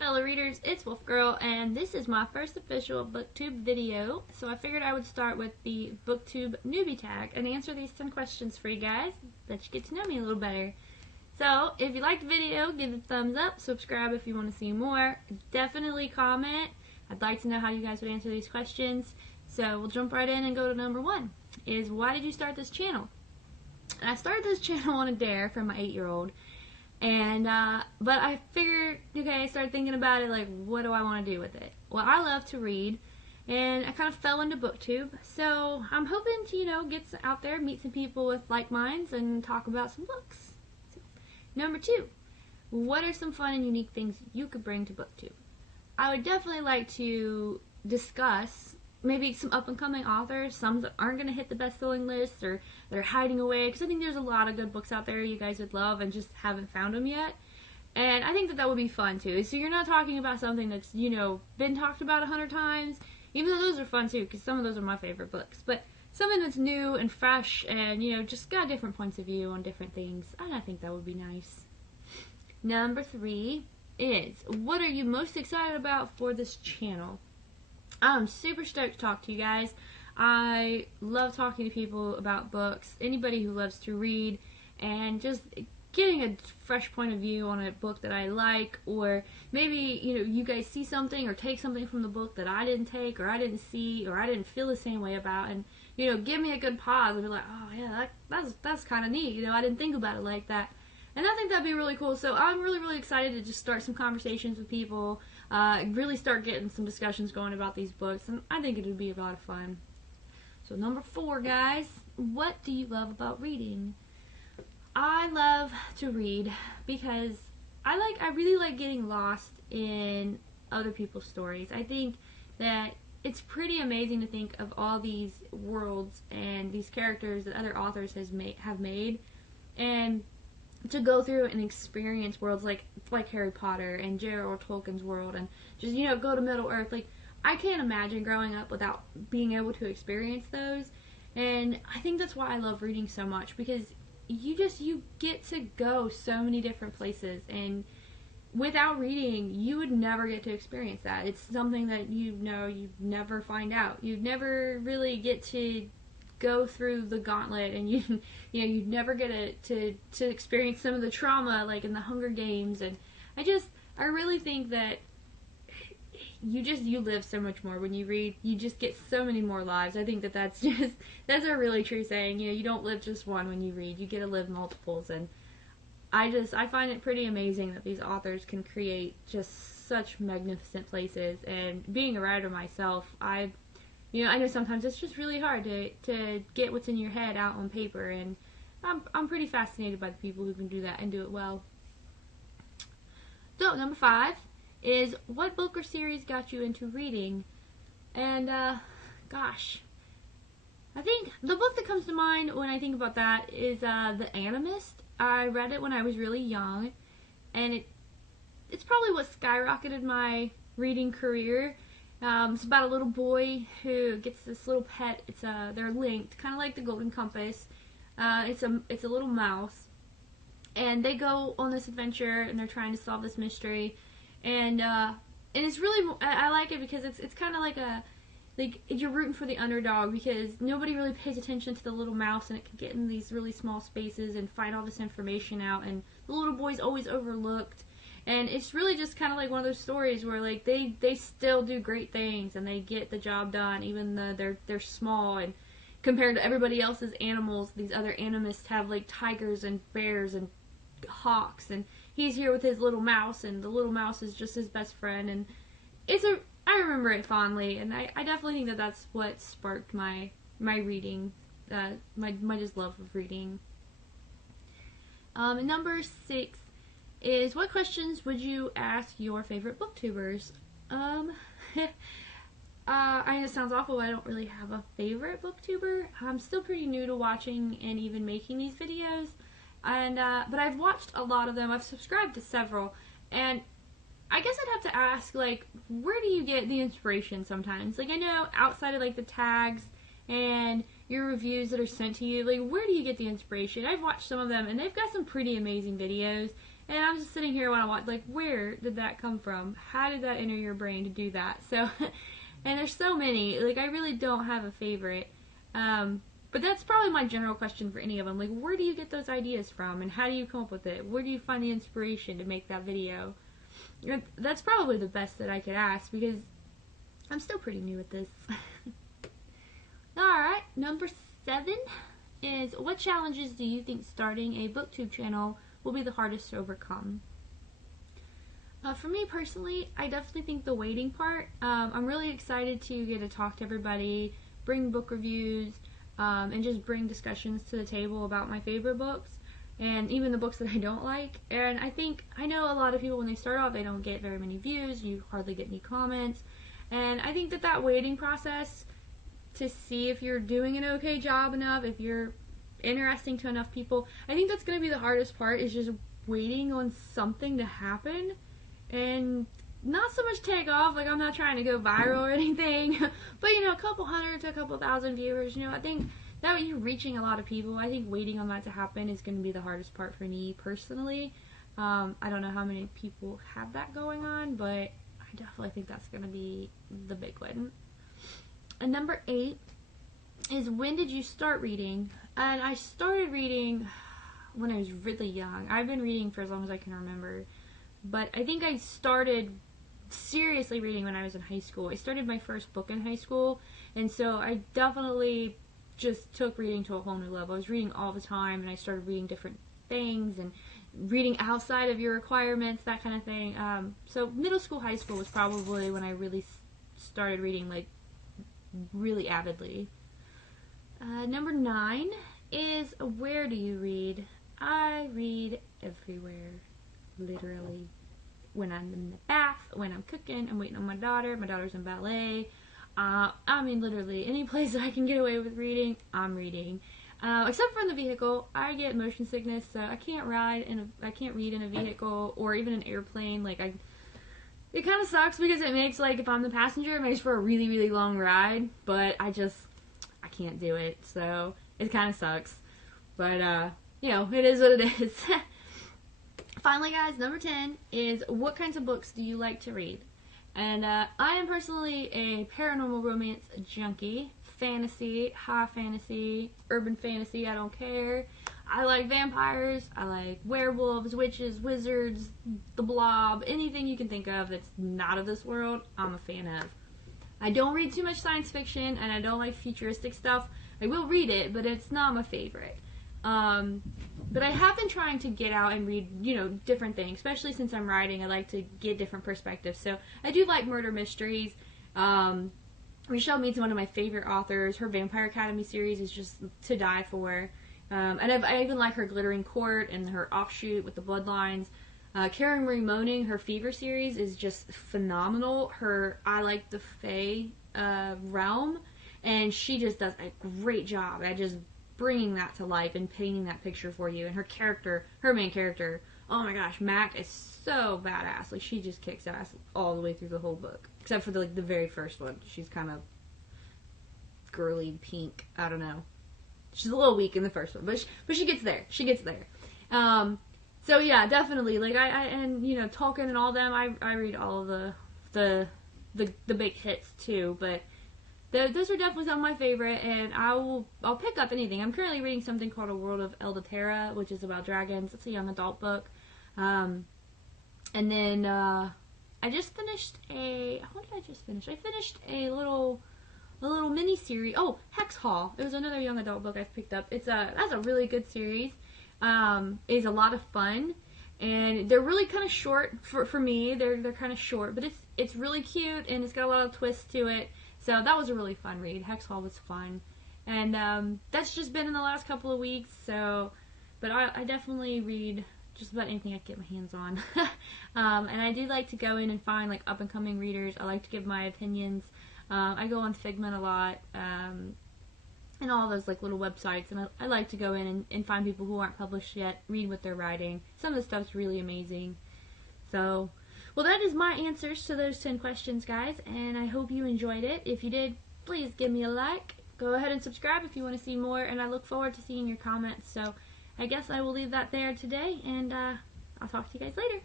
fellow readers, it's Wolf Girl, and this is my first official Booktube video, so I figured I would start with the Booktube newbie tag and answer these 10 questions for you guys, let you get to know me a little better. So, if you liked the video, give it a thumbs up, subscribe if you want to see more, definitely comment. I'd like to know how you guys would answer these questions, so we'll jump right in and go to number 1, is why did you start this channel? And I started this channel on a dare from my 8-year-old. And, but I figured, okay, I started thinking about it, like, what do I want to do with it? Well, I love to read, and I kind of fell into Booktube, so I'm hoping to, you know, get out there, meet some people with like minds, and talk about some books. So, number 2, what are some fun and unique things you could bring to Booktube? I would definitely like to discuss maybe some up-and-coming authors, some that aren't going to hit the best-selling list, or that are hiding away, because I think there's a lot of good books out there you guys would love and just haven't found them yet. And I think that that would be fun, too. So you're not talking about something that's, you know, been talked about 100 times, even though those are fun, too, because some of those are my favorite books. But something that's new and fresh and, you know, just got different points of view on different things, and I think that would be nice. Number 3 is, what are you most excited about for this channel? I'm super stoked to talk to you guys. I love talking to people about books, anybody who loves to read, and just getting a fresh point of view on a book that I like, or maybe, you know, you guys see something or take something from the book that I didn't take, or I didn't see, or I didn't feel the same way about, and, you know, give me a good pause and be like, oh yeah, that's kind of neat, you know, I didn't think about it like that. And I think that'd be really cool, so I'm really excited to just start some conversations with people, really start getting some discussions going about these books, and I think it would be a lot of fun. So number 4, guys, what do you love about reading? I love to read because I really like getting lost in other people's stories. I think that it's pretty amazing to think of all these worlds and these characters that other authors have made, and to go through and experience worlds like Harry Potter and J.R.R. Tolkien's world, and just, you know, go to Middle Earth. Like, I can't imagine growing up without being able to experience those, and I think that's why I love reading so much, because you get to go so many different places, and without reading, you would never get to experience that. It's something that, you know, you'd never find out. You'd never really get to go through the gauntlet, and you'd never get to experience some of the trauma, like in the Hunger Games. And I really think that you live so much more when you read. You just get so many more lives. I think that's a really true saying. You know, you don't live just one when you read. You get to live multiples, and I find it pretty amazing that these authors can create just such magnificent places. And being a writer myself, you know, I know sometimes it's just really hard to get what's in your head out on paper, and I'm pretty fascinated by the people who can do that and do it well. So, number 5 is, what book or series got you into reading? And, gosh, I think the book that comes to mind when I think about that is The Animist. I read it when I was really young, and it's probably what skyrocketed my reading career. It's about a little boy who gets this little pet. They're linked, kind of like the Golden Compass. It's a little mouse, and they go on this adventure, and they're trying to solve this mystery. And it's really, I like it because it's kind of like you're rooting for the underdog, because nobody really pays attention to the little mouse, and it can get in these really small spaces and find all this information out, and the little boy's always overlooked. And it's really just kind of like one of those stories where, like, they still do great things, and they get the job done even though they're small, and compared to everybody else's animals, these other animists have like tigers and bears and hawks, and he's here with his little mouse, and the little mouse is just his best friend. And I remember it fondly, and I definitely think that that's what sparked my reading, my just love of reading. Number 6 is, what questions would you ask your favorite booktubers? I know it sounds awful, but I don't really have a favorite booktuber. I'm still pretty new to watching and even making these videos, and but I've watched a lot of them. I've subscribed to several, and I guess I'd have to ask, like, where do you get the inspiration sometimes? Like, I know outside of, like, the tags and your reviews that are sent to you, like, where do you get the inspiration? I've watched some of them, and they've got some pretty amazing videos, And I'm just sitting here when I watch, like, where did that come from? How did that enter your brain to do that? So, and there's so many. Like, I really don't have a favorite. But that's probably my general question for any of them. Like, where do you get those ideas from? And how do you come up with it? Where do you find the inspiration to make that video? That's probably the best that I could ask, because I'm still pretty new at this. Alright, number 7 is, what challenges do you think starting a booktube channel will be the hardest to overcome? For me personally, I definitely think the waiting part. I'm really excited to get to talk to everybody, bring book reviews, and just bring discussions to the table about my favorite books, and even the books that I don't like. And I know a lot of people, when they start off, they don't get very many views, you hardly get any comments, and I think that waiting process to see if you're doing an okay job enough, if you're interesting to enough people, I think that's going to be the hardest part, is just waiting on something to happen, and not so much take off. Like, I'm not trying to go viral or anything, but you know, a couple hundred to a couple thousand viewers, you know, I think that you're reaching a lot of people. I think waiting on that to happen is going to be the hardest part for me personally. I don't know how many people have that going on, but I definitely think that's going to be the big one. And number 8 is, when did you start reading? And I started reading when I was really young. I've been reading for as long as I can remember, but I think I started seriously reading when I was in high school. I started my first book in high school, and so I definitely just took reading to a whole new level. I was reading all the time, and I started reading different things and reading outside of your requirements, that kind of thing. So middle school, high school was probably when I really started reading, like, really avidly. Number 9 is, where do you read? I read everywhere, literally. When I'm in the bath, when I'm cooking, I'm waiting on my daughter. My daughter's in ballet. I mean, literally, any place that I can get away with reading, I'm reading. Except for in the vehicle. I get motion sickness, so I can't read in a vehicle or even an airplane. Like, it kind of sucks, because it makes, like, if I'm the passenger, it makes for a really, really long ride, but I can't do it, so it kind of sucks. But, you know, it is what it is. Finally, guys, number 10 is, what kinds of books do you like to read? And I am personally a paranormal romance junkie. Fantasy, high fantasy, urban fantasy, I don't care. I like vampires, I like werewolves, witches, wizards, the Blob, anything you can think of that's not of this world, I'm a fan of. I don't read too much science fiction, and I don't like futuristic stuff. I will read it, but it's not my favorite. But I have been trying to get out and read, you know, different things, especially since I'm writing. I like to get different perspectives. So I do like murder mysteries. Michelle Mead's one of my favorite authors. Her Vampire Academy series is just to die for. And I even like her Glittering Court and her offshoot with the Bloodlines. Karen Marie Moaning, her Fever series is just phenomenal. Her I Like the Fae realm, and she just does a great job at just bringing that to life and painting that picture for you. And her character, her main character, oh my gosh, Mac is so badass. Like, she just kicks ass all the way through the whole book, except for the very first one. She's kind of girly pink. I don't know. She's a little weak in the first one, but she gets there. She gets there. So yeah, definitely. Like, and you know, Tolkien and all them. I read all of the big hits too, but those are definitely some of my favorite, and I'll pick up anything. I'm currently reading something called A World of Eldaterra, which is about dragons. It's a young adult book. And then I just finished what did I just finish? I finished a little mini series. Oh, Hex Hall. It was another young adult book I've picked up. That's a really good series. It's a lot of fun, and they're really kind of short for me. They're kind of short, but it's really cute, and it's got a lot of twists to it. So that was a really fun read. Hex Hall was fun. And that's just been in the last couple of weeks. So, but I definitely read just about anything I can get my hands on. And I do like to go in and find, like, up-and-coming readers. I like to give my opinions. I go on Figment a lot. And all those, like, little websites. And I like to go in and find people who aren't published yet, read what they're writing. Some of the stuff's really amazing. So, well, that is my answers to those 10 questions, guys, and I hope you enjoyed it. If you did, please give me a like. Go ahead and subscribe if you want to see more, and I look forward to seeing your comments. So I guess I will leave that there today, and I'll talk to you guys later.